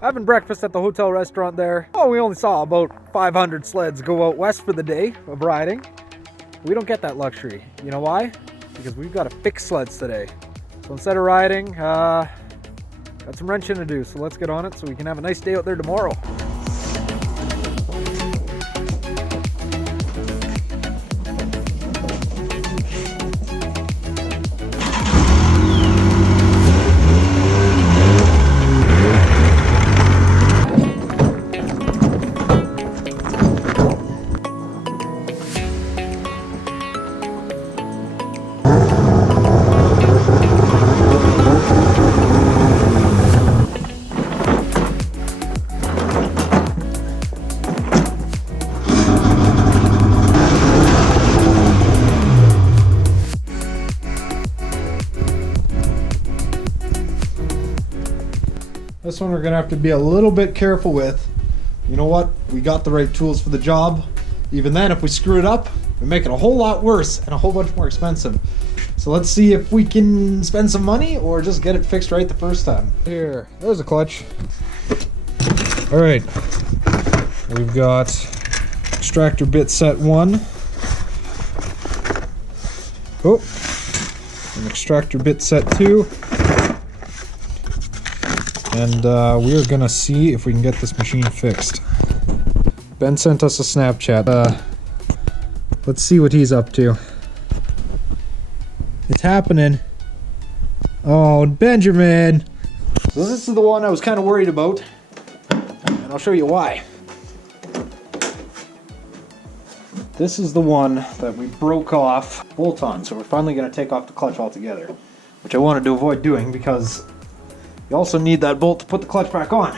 Having breakfast at the hotel restaurant there. Oh, we only saw about 500 sleds go out west for the day of riding. We don't get that luxury. You know why? Because we've got to fix sleds today. So instead of riding, got some wrenching to do. So let's get on it so we can have a nice day out there tomorrow. This one we're gonna have to be a little bit careful with. You know what? We got the right tools for the job. Even then, if we screw it up, we make it a whole lot worse and a whole bunch more expensive. So let's see if we can spend some money or just get it fixed right the first time. Here, there's a clutch. All right, we've got extractor bit set 1. Oh, an extractor bit set 2. And we are gonna see if we can get this machine fixed. Ben sent us a Snapchat. Let's see what he's up to. It's happening. Oh, Benjamin. So this is the one I was kind of worried about. And I'll show you why. This is the one that we broke off bolt on. So we're finally gonna take off the clutch altogether, which I wanted to avoid doing because you also need that bolt to put the clutch back on.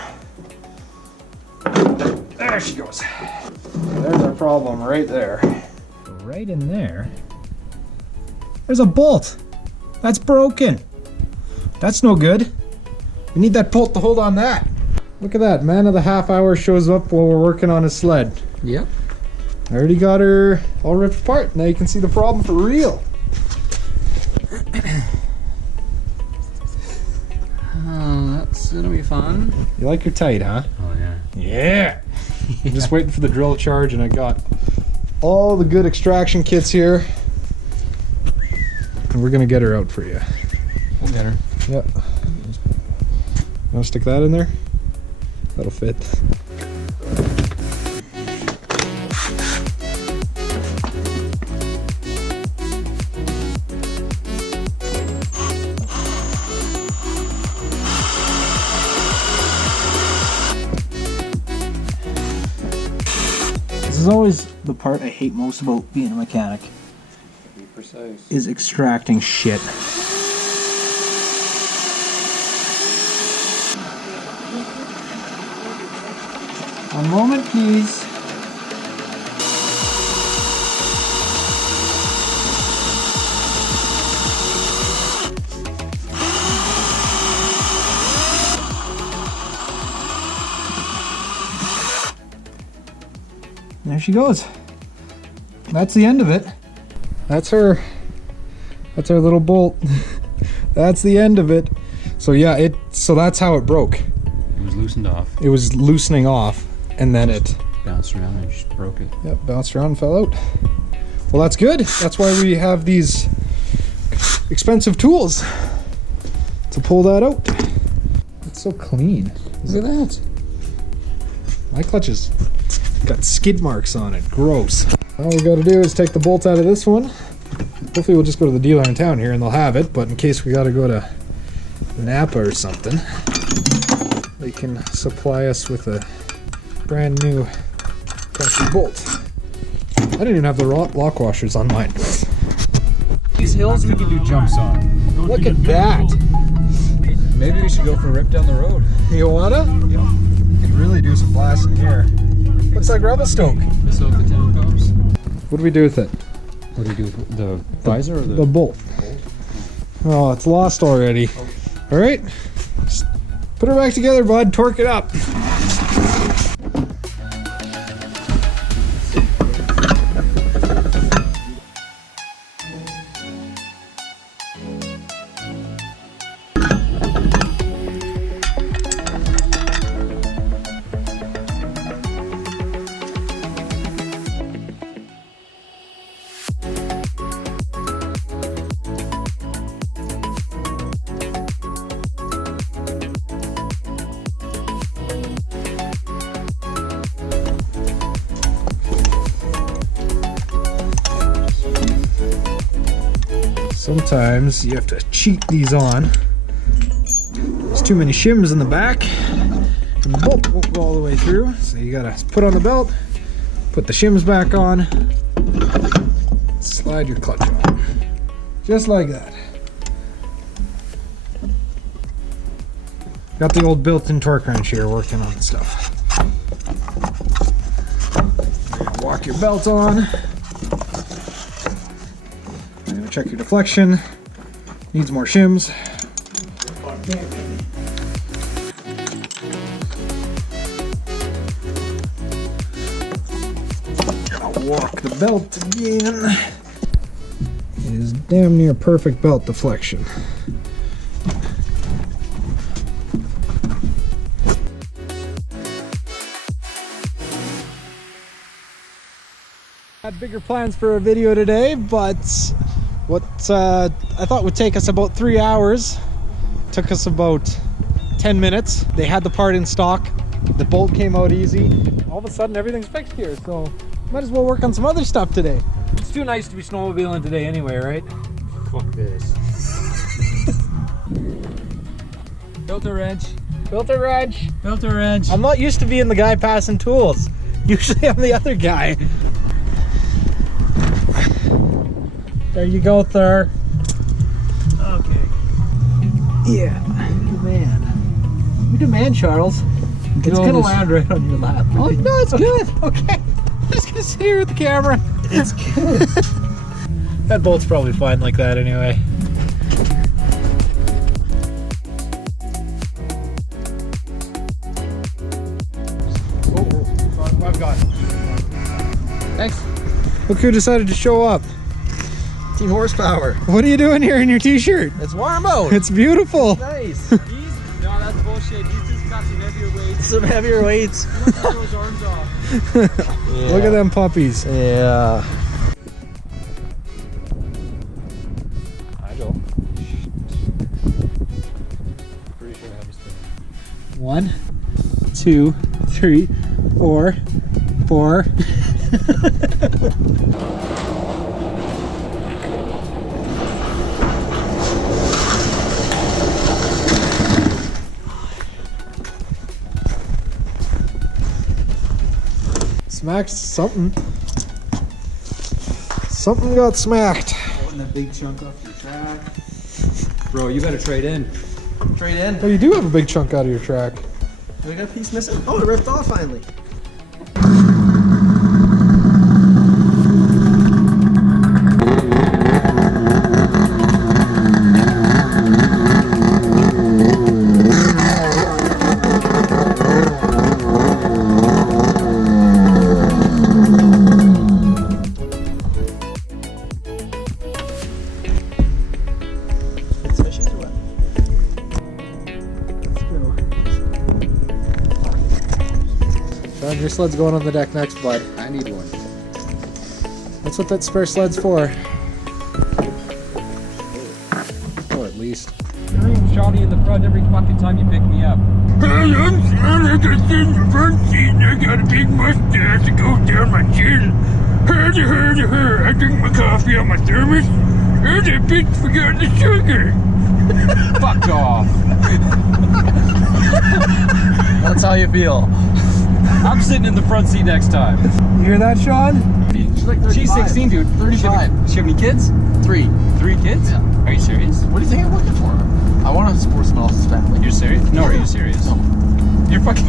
There she goes. There's our problem right there. Right in there. There's a bolt. That's broken. That's no good. We need that bolt to hold on that. Look at that. Man of the half hour shows up while we're working on his sled. Yep. I already got her all ripped apart. Now you can see the problem for real. That's gonna be fun. You like your tight, huh? Oh yeah. Yeah. I'm just waiting for the drill charge, and I got all the good extraction kits here. And we're gonna get her out for you. We'll get her. Yep. Want to stick that in there? That'll fit. This is always the part I hate most about being a mechanic. Be precise. Is extracting shit. One moment, please. There she goes. That's the end of it. That's her. That's our little bolt. That's the end of it. So yeah, so that's how it broke. It was loosened off. It was loosening off, and then it bounced around and just broke it. Yep, bounced around and fell out. Well, that's good. That's why we have these expensive tools to pull that out. It's so clean. Look at that. My clutch has got skid marks on it. Gross. All we gotta do is take the bolt out of this one. Hopefully we'll just go to the dealer in town here and they'll have it, but in case we gotta go to Napa or something, they can supply us with a brand new country bolt. I didn't even have the lock washers on mine. These hills we can do jumps on. Look at that. Maybe we should go for a rip down the road. You wanna? Yeah. You could really do some blasting here. What's that gravel stoke? This out the town cops. What do we do with it? What do we do with the visor or the bolt? Oh, it's lost already. All right, just put her back together, bud. Torque it up. Sometimes you have to cheat these on. There's too many shims in the back, and the bolt won't go all the way through, so you gotta put on the belt, put the shims back on, slide your clutch on. Just like that. Got the old built-in torque wrench here working on stuff. Walk your belt on. Check your deflection. Needs more shims. I'll walk the belt again. It is damn near perfect belt deflection. Had bigger plans for a video today, but what I thought would take us about 3 hours took us about 10 minutes. They had the part in stock. The bolt came out easy. All of a sudden everything's fixed here, so might as well work on some other stuff today. It's too nice to be snowmobiling today anyway, right? Fuck this. Filter wrench. Filter wrench. Filter wrench. I'm not used to being the guy passing tools. Usually I'm the other guy. There you go, sir. Okay. Yeah. Good man. You're the man, Charles. It's gonna land right on your lap. Oh no, it's good. Okay. I'm just gonna sit here with the camera. It's good. That bolt's probably fine like that anyway. Oh, I've got it. Thanks. Look who decided to show up. Team Horsepower. What are you doing here in your t-shirt? It's warm out. It's beautiful. Nice. No, that's bullshit. He's just got some heavier weights. Some heavier weights. Throw his arms off. Yeah. Look at them puppies. Yeah. Hi, Joel. Pretty sure I have a spin. 1, 2, 3, 4, 4. Smacked something. Something got smacked. Putting a big chunk off your track. Bro, you better trade in. Trade in. Oh, you do have a big chunk out of your track. We got a piece missing. Oh, it ripped off finally. John, your sled's going on the deck next, bud. I need one. That's what that spare sled's for. Or at least. Scream Johnny in the front every fucking time you pick me up. Hey, I'm Sonic. I sit in the front seat and I got a big mustache that goes down my chin. I drink my coffee out my thermos. And that bitch forgot the sugar. Fuck off. That's how you feel. I'm sitting in the front seat next time. You hear that, Sean? She's 16, dude. 35. Does she have any kids? 3. 3 kids? Yeah. Are you serious? What do you think I'm looking for? I want to support someone else's family. You're serious? No, are you serious? No. You're fucking...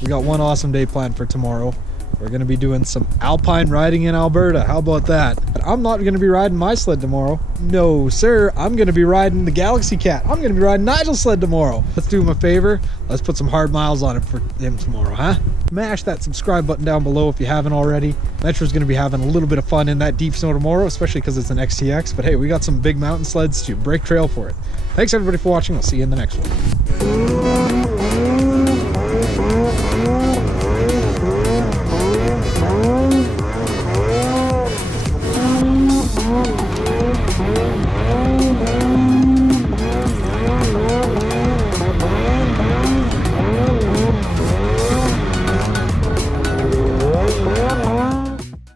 We got one awesome day planned for tomorrow. We're going to be doing some alpine riding in Alberta. How about that? But I'm not going to be riding my sled tomorrow. No, sir. I'm going to be riding the Galaxy Cat. I'm going to be riding Nigel's sled tomorrow. Let's do him a favor. Let's put some hard miles on it for him tomorrow, huh? Smash that subscribe button down below if you haven't already. Metro's going to be having a little bit of fun in that deep snow tomorrow, especially because it's an XTX. But hey, we got some big mountain sleds to break trail for it. Thanks everybody for watching. I'll see you in the next one.